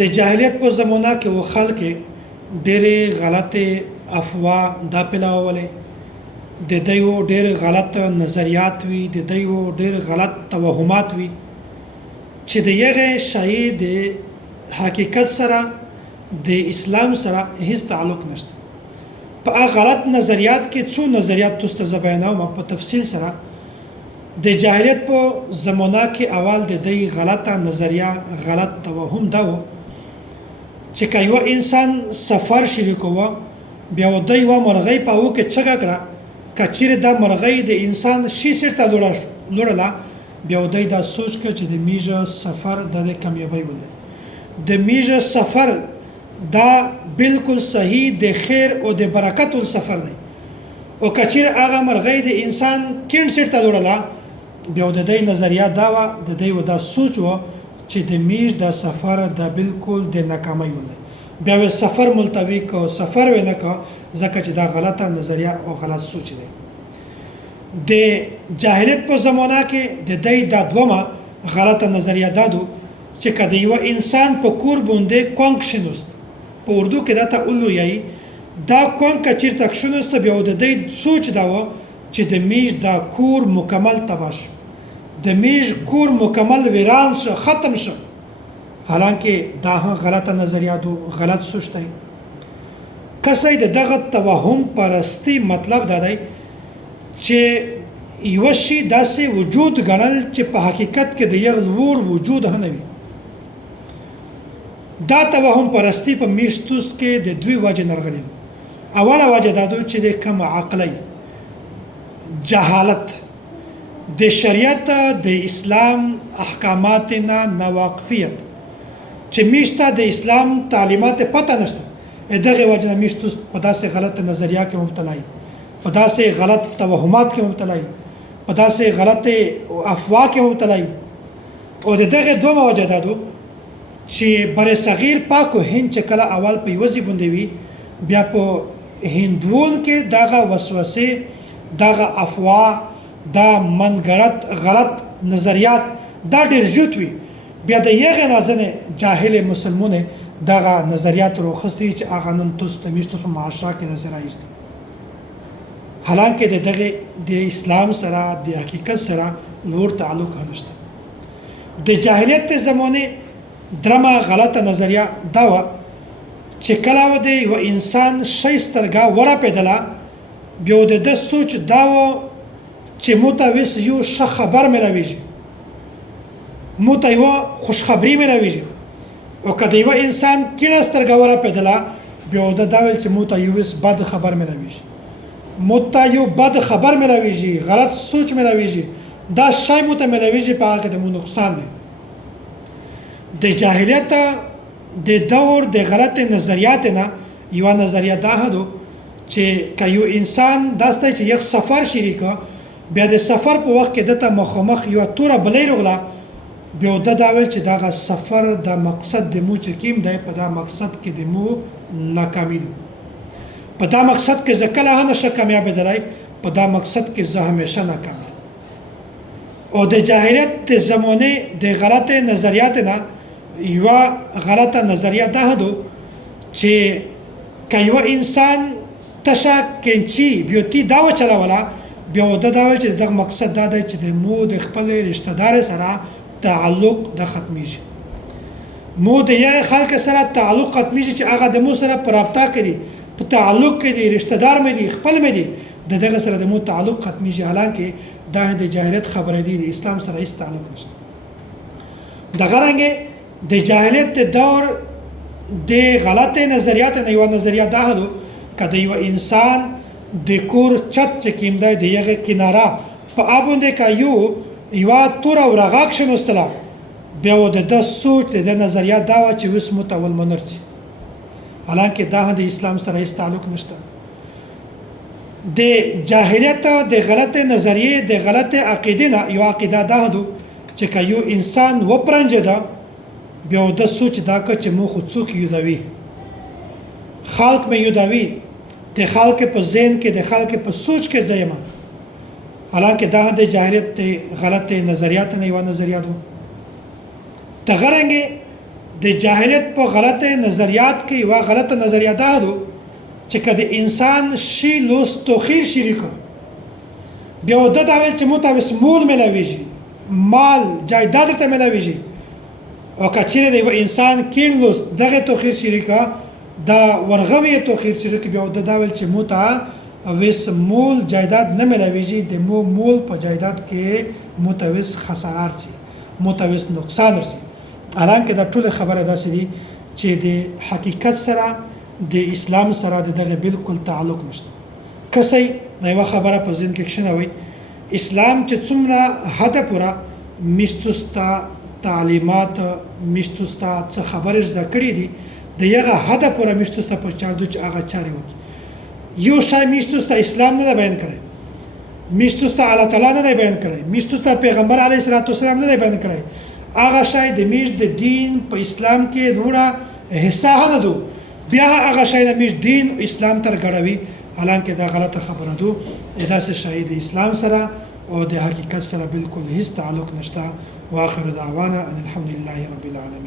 د جاهلیت په زمانہ کې و خلک ډېرې غلطې افوا دا پیلاولې د دوی ډېر غلط نظریات وي د دوی ډېر غلط توهمات وي چې د یغه شای د حقیقت سره د اسلام سره هیڅ تعلق نشته په غلط نظریات کې څو نظریات تاسو ته بیانوم په تفصیل سره د جاهلیت په زمانہ کې اول د دوی غلطه نظریه غلط توهم دا و چې کایو انسان سفر شریکوه بیا و دوی و مرغۍ په و کې چګه کړه کچیر دا مرغۍ د انسان شي سرته لوړله بیا دوی دا سوچ کړ چې د میجه سفر د کامیابی ولده د میجه سفر دا بالکل صحیح د خیر او د برکت سفر دی او کچیر هغه مرغۍ د انسان کین سرته لوړله بیا د دوی نظریه دا و د دوی دا سوچ و چې د میج د سفر د بالکل د ناکامۍ ولده بیا سفر ملتوی کو سفر ونه کو ځکه چې دا غلطه نظریه او غلط سوچ دی د جاهلیت په زمانہ کې د دې د دومره غلطه نظریه دادو چې کله یو انسان په کور باندې کونک شنوست په اردو کې دا ته اولو یای دا کونک چیر تک شنوست بیا د دې سوچ دا و چې د میج دا کور مکمل تباش د میج کور مکمل ویران شو ختم شو حالانکه دا غلطه نظریه دو غلط سوچ دی کسای د دغه توهم پرستی مطلب دا دی چې یو شی داسې وجود غنل چې په حقیقت کې د یو لوړ وجود نه وي دا توهم پرستی په میشتوس کې د دوی وجه نرغلي اوله وجه دا چې د کم عقلی جهالت د شریعت د اسلام احکامات نه ناواقفیت چې میشته د اسلام تعلیمات پته نشته دغه وجه میشتوس په داسې غلط نظریه کې مبتلا وي په داسې غلط توهمات کې مبتلا وي په داسې غلط افوا کې مبتلا وي او دغه دوه وجه دادو چې بر صغیر پاک او هند چې کله اول په یوځي باندې وي بیا په هندوون کې دغه وسوسه دغه افوا دا منګرت غلط نظریات دا ډېر جوت وي بیا د یغه نازنه جاهل مسلمانونه دغه نظریات روخستي چې هغه نن تاسو ته میشته په معاشره کې نظر راځي حالانکه دغه د اسلام سره د حقیقت سره نور تعلق نشته د جاهلیت زمانه درمه غلطه نظریه دا و چې کله و دی و انسان شایسترګه ور پیدله بیا د سوچ دا و چې متوس یو ښه خبر ملويږي مت یو خوش خبری ملويږي او کله یو انسان کیناسترګه ور پیدله بیا د داول چې مت یو بد خبر ملويږي مت یو بد خبر ملويږي غلط سوچ ملويږي دا شای مت ملويږي په هغه د نقصان دی د جاهلیت د دور د غلط نظریات نه یو نظریه دا هدو چې کایو انسان داسته چې یک سفر شریکه بیا د سفر په وخت کې دته مخامخ یو توره بلې رغلا بیا د داول چې دا سفر د مقصد د مو چې کیم دی په دا مقصد کې د مو ناکامی دی په دا مقصد کې ځکه نه شي کامیاب دی په دا مقصد کې زه همیشه ناکام او د جاهلیت د زمانه د غلط نظریات نه یو غلطه نظریه ده هدو چې کایو انسان تشا کینچی بیوتی دا و چلاولا بیا د داول چې دغه مقصد دا دی چې د مو د خپل رشتہ دار سره تعلق د ختمیږي مو د یو خلک سره تعلق ختمیږي چې هغه د مو سره پرابطه کړي په تعلق کې د رشتہ دار مې دي خپل مې دي دغه سره د مو تعلق ختمیږي حالانکه دا د جاهلیت خبره دی د اسلام سره هیڅ تعلق نشته دغه رنګه د جاهلیت دور د غلطه نظریات نه یو نظریه دا هلو کله یو انسان د کور چت چې کیمده د یغه کناره په ابونده کایو یو تور او رغاک شنوستلا بیا د سوچ د نظریه دا و چې وس متول منرچ حالانکه دا د اسلام سره هیڅ تعلق نشته د جاهلیت د غلطه نظریه د غلطه عقیده نه یو عقیده دا هدو چې کایو انسان و پرنجه دا بیا د سوچ دا چې مو خو څوک یودوي خلق مې یودوي د خلق په ذهن کې د خلق په سوچ کې ځایما حالانکه دا د جاهلیت غلط نظریات نه یو نظریه دو تغرنګ د جاهلیت په غلطه نظریات کې یوه غلطه نظریه دا ده چې که د انسان شي لوس توخیر شریکه بیا ورته دا ویل چې موږ ته اوس مول میلاویږي مال جایداد ته میلاویږي او که چیرې د یوه انسان کیڼ لوس دغه توخیر شریکه دا ورغوی توخیر شریکه بیا ورته دا ویل چې موږ ته اوس مول جایداد نه میلاویږي د مول په جایداد کې موږ ته اوس خساره رسي موږ ته اوس نقصان رسي حالانکه دا ټوله خبره داسې دي چې د حقیقت سره د اسلام سره دغه بالکل تعلق نشته کسي دا یو خبره په ذهن کې شنوي اسلام چې څومره حد پورا مستوستا تعلیمات مستوستا څه خبره زده کړې دي د یغه حد پورا مستوستا په چار دوه هغه چاري وي یو شای مستوستا اسلام نه بیان کړي مستوستا الله تعالی نه بیان کړي مستوستا پیغمبر علیه السلام نه بیان کړي هغه شای د میش د دین په اسلام کې وروړه حصہ نه دو بیا هغه شای د میش دین اسلام تر غړوي حالانکه دا غلطه خبره ده دا څه شای د اسلام سره او د حقیقت سره بالکل هیڅ تعلق نشته واخر دعوانا ان الحمد لله رب العالمين